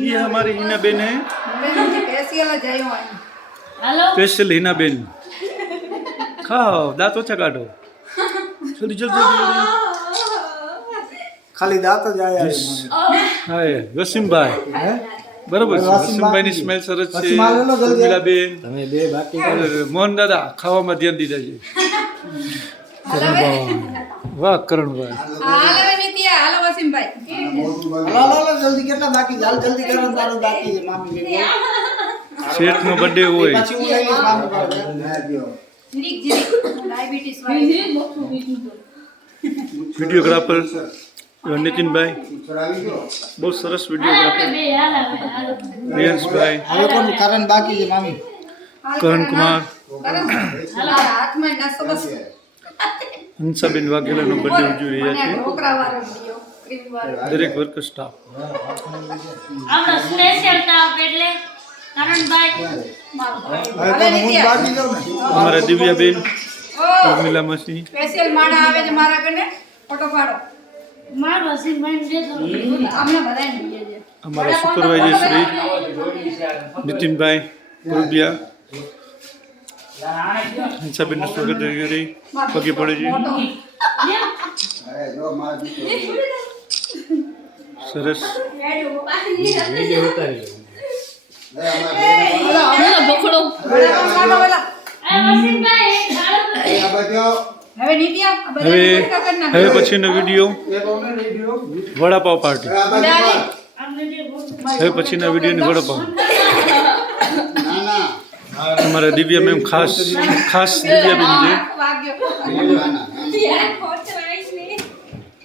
ये हमारी हिना बेन है, स्पेशल हिना बेन। खाओ, दांत ओछा काढो, जल्दी जल्दी जल्दी। ખાલી દાંત જ આયા हाय वसीमભાઈ, બરોબર છે, વસીમભાઈની સ્મેલ સરસ છે। ઉર્મિલાબેન, તમે બે બાકી મોહન દાદા ખાવામાં ધ્યાન દીધા છે। વાહ કરણભાઈ, હાલો જલ્દી કેટલા બાકી હાલ જલ્દી કરો તારું બાકી છે મામી બે શેઠનો બર્થડે હોય। પછી હું લઈ લઈશ મામી પાસે વિડીયોગ્રાફર નીતિનભાઈ, બહુ સરસ વિડીયોગ્રાફર। રિયાંશભાઈ, હવે કોનું કારણ બાકી છે મામી કરણકુમાર, હંસાબેન વાઘેલાનો બર્થડે ઉજવી રહ્યા છે। દરેક વર્ક સ્ટાફ, અમારા દિવ્યાબેન, ઉર્મિલા મસી, સ્પેશિયલ માણા આવે છે મારા કને ફોટો પાડો અમારા સુપરવાઇઝર શ્રી નીતિનભાઈ રૂપિયા, હંસાબેનનું સ્વાગત કરી પગે પડે છે। સરસ હવે પછીનો વિડીયો વડાપાવ પાર્ટી। હવે પછીના વિડીયોની વડાપાવ અમારા દિવ્યા મેમ, ખાસ દિવ્યાબેન છે।